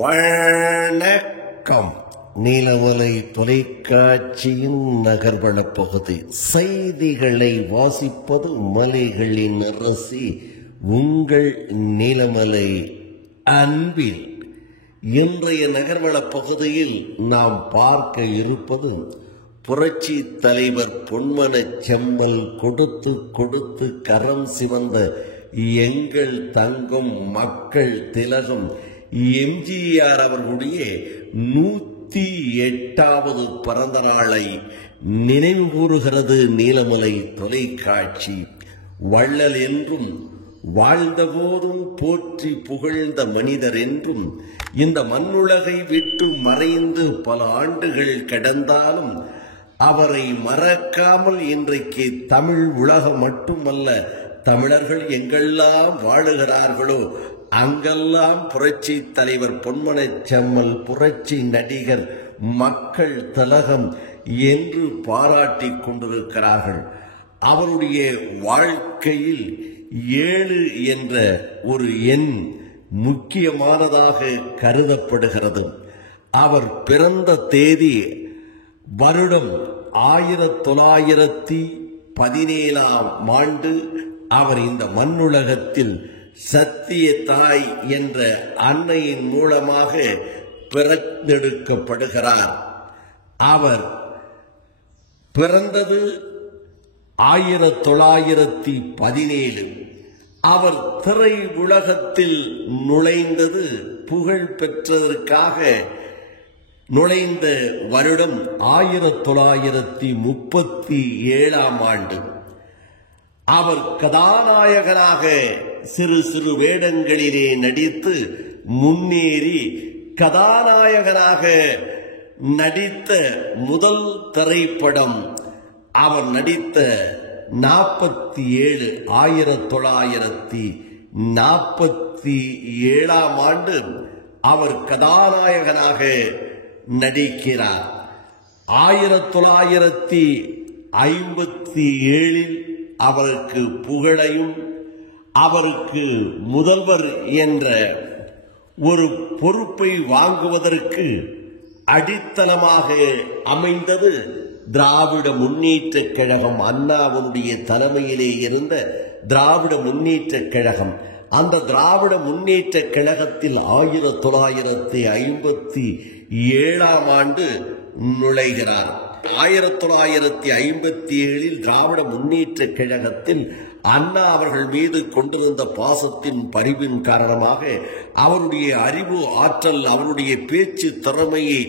வணக்கம். நீலமலை தொலைக்காட்சியின் நகர்வன பகுதி செய்திகளை வாசிப்பது மலைகளின் அரசி உங்கள் நீலமலை அன்பில். இன்றைய நகர்வன பகுதியில் நாம் பார்க்க இருப்பது புரட்சி தலைவர் பொன்மனச் செம்மல் கொடுத்து கொடுத்து கரம் சிவந்த எங்கள் தங்கம் மக்கள் திலகம் எம்ஜிஆர் அவர்களுடைய 108வது பிறந்த நாளை நினைவு கூறுகிறது நீலமலை தொலைக்காட்சி. வள்ளல் என்றும் வாழ்ந்தபோதும் போற்றி புகழ்ந்த மனிதர் என்றும் இந்த மண்ணுலகை விட்டு மறைந்து பல ஆண்டுகள் கடந்தாலும் அவரை மறக்காமல் இன்றைக்கு தமிழ் உலகம் மட்டுமல்ல, தமிழர்கள் எங்கெல்லாம் வாழுகிறார்களோ அங்கெல்லாம் புரட்சி தலைவர் பொன்மனச் செம்மல் புரட்சி நடிகர் மக்கள் திலகம் என்று பாராட்டிக் கொண்டிருக்கிறார்கள். அவருடைய வாழ்க்கையில் 7 என்ற ஒரு எண் முக்கியமானதாக கருதப்படுகிறது. அவர் பிறந்த தேதி வருடம் 1917ஆம் ஆண்டு. அவர் இந்த மண்ணுலகத்தில் சத்திய தாய் என்ற அன்னையின் மூலமாக பிறந்தெடுக்கப்படுகிறார். அவர் பிறந்தது 1917. அவர் திரை உலகத்தில் நுழைந்தது புகழ் பெற்றதற்காக நுழைந்த வருடம் 1937ஆம் ஆண்டு. அவர் கதாநாயகனாக சிறு சிறு வேடங்களிலே நடித்து முன்னேறி கதாநாயகனாக நடித்த முதல் திரைப்படம் அவர் நடித்த 1947ஆம் ஆண்டு அவர் கதாநாயகனாக நடிக்கிறார். 1957 அவருக்கு புகழையும் அவருக்கு முதல்வர் என்ற ஒரு பொறுப்பை வாங்குவதற்கு அடித்தளமாக அமைந்தது திராவிட முன்னேற்றக் கழகம். அண்ணாவுடைய தலைமையிலே இருந்த திராவிட முன்னேற்றக் கழகம். அந்த திராவிட முன்னேற்றக் கழகத்தில் 1957ஆம் ஆண்டு நுழைகிறார். 1957 திராவிட முன்னேற்றக் கழகத்தில் அண்ணா அவர்கள் மீது கொண்டிருந்த பாசத்தின் பரிவின் காரணமாக அவருடைய அறிவு ஆற்றல் அவருடைய பேச்சு திறமையை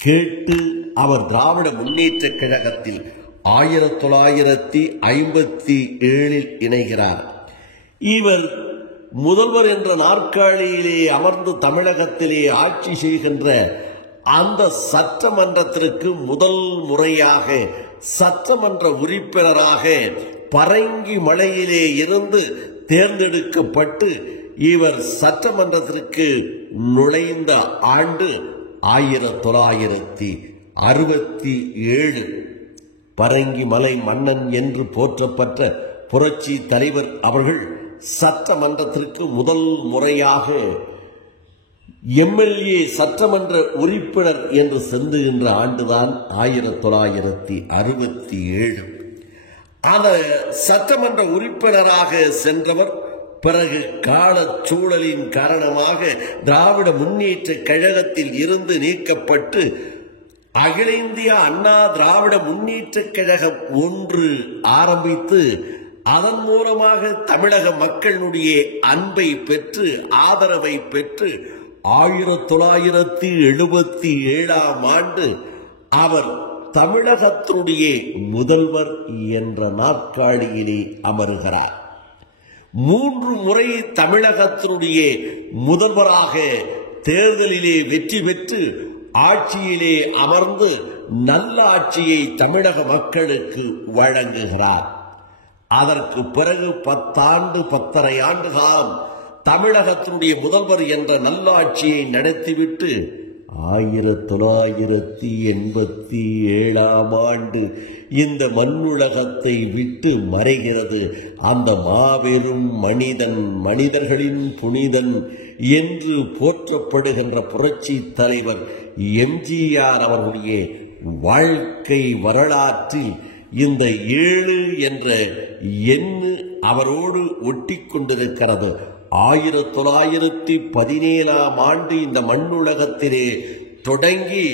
கேட்டு அவர் திராவிட முன்னேற்றக் கழகத்தில் 1957 இணைகிறார். இவர் முதல்வர் என்ற நாற்காலியிலே அமர்ந்து தமிழகத்திலே ஆட்சி செய்கின்ற அந்த சட்டமன்றத்திற்கு முதல் முறையாக சட்டமன்ற உறுப்பினராக பரங்கி மலையிலே இருந்து தேர்ந்தெடுக்கப்பட்டு இவர் சட்டமன்றத்திற்கு நுழைந்த ஆண்டு 1967. பரங்கி மலை மன்னன் என்று போற்றப்பட்ட புரட்சி தலைவர் அவர்கள் சட்டமன்றத்திற்கு முதல் முறையாக எம்எல்ஏ சட்டமன்ற உறுப்பினர் என்று செல்லுகின்ற ஆண்டுதான் 1967. அந்த சட்டமன்ற உறுப்பினராக சென்றவர் பிறகு கால சூழலின் காரணமாக திராவிட முன்னேற்றக் கழகத்தில் இருந்து நீக்கப்பட்டு அகில இந்திய அண்ணா திராவிட முன்னேற்றக் கழகம் ஒன்று ஆரம்பித்து அதன் மூலமாக தமிழக மக்களுடைய அன்பை பெற்று ஆதரவை பெற்று 1977ஆம் ஆண்டு அவர் தமிழகத்தினுடைய முதல்வர் என்ற நாற்காலியிலே அமருகிறார். 3 முறை தமிழகத்தினுடைய முதல்வராக தேர்தலிலே வெற்றி பெற்று ஆட்சியிலே அமர்ந்து நல்ல ஆட்சியை தமிழக மக்களுக்கு வழங்குகிறார். அதற்கு பிறகு 10 ஆண்டு காலம் தமிழகத்தினுடைய முதல்வர் என்ற நல்லாட்சியை நடத்திவிட்டு 1987 இந்த மண்ணுலகத்தை விட்டு மறைகிறது அந்த மாபெரும் மனிதன், மனிதர்களின் புனிதன் என்று போற்றப்படுகின்ற புரட்சி தலைவர் எம்ஜிஆர் அவர்களுடைய வாழ்க்கை வரலாற்றில் இந்த 7 என்ற எண்ணு அவரோடு ஒட்டி கொண்டிருக்கிறது. 1917 இந்த மண்ணுலகத்திலே தொடங்கி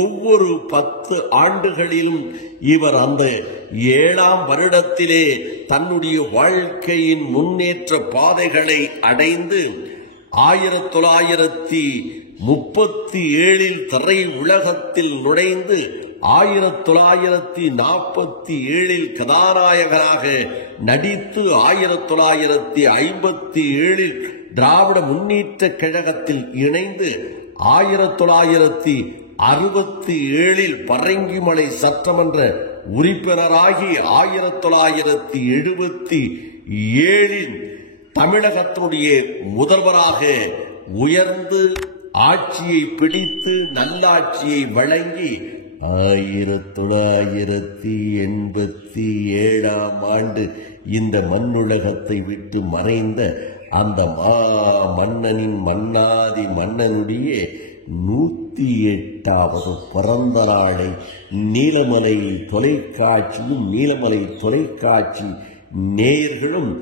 ஒவ்வொரு 10 ஆண்டுகளிலும் இவர் அந்த 7ஆம் வருடத்திலே தன்னுடைய வாழ்க்கையின் முன்னேற்ற பாதைகளை அடைந்து 1937 திரை உலகத்தில் நுழைந்து 1947 கதாநாயகராக நடித்து 1957 திராவிட முன்னேற்ற கழகத்தில் இணைந்து 1967 பரங்கிமலை சட்டமன்ற உறுப்பினராகி 1977 தமிழகத்தினுடைய முதல்வராக உயர்ந்து ஆட்சியை பிடித்து நல்லாட்சியை வழங்கி 1987 இந்த மண்ணுலகத்தை விட்டு மறைந்த அந்த மன்னனின் மன்னாதி மன்னனுடைய 108வது பிறந்த நாளை நீலமலை தொலைக்காட்சியும் நீலமலை தொலைக்காட்சி நேயர்களும்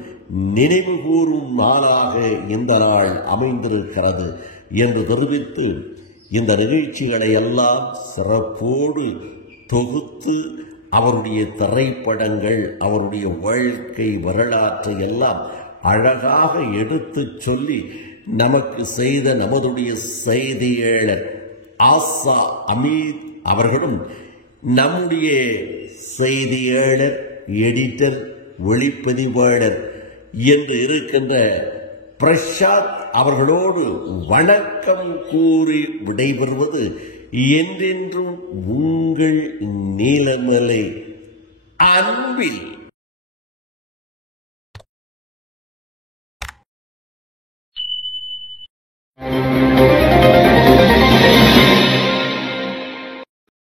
நினைவு கூறும் நாளாக இந்த நாள் அமைந்திருக்கிறது என்று தெரிவித்து இந்த நிகழ்ச்சிகளை எல்லாம் சிறப்போடு தொகுத்து அவருடைய திரைப்படங்கள், அவருடைய வாழ்க்கை வரலாற்றை எல்லாம் அழகாக எடுத்து சொல்லி நமக்கு செய்த நமதுடைய செய்தியாளர் ஆசா அமீத் அவர்களும், நம்முடைய செய்தியாளர், எடிட்டர், ஒளிப்பதிவாளர் என்று இருக்கின்ற பிரசாத் அவர்களோடு வணக்கம் கூறி விடைபெறுவது என்றென்றும் உங்கள் நீலமலை அன்பில்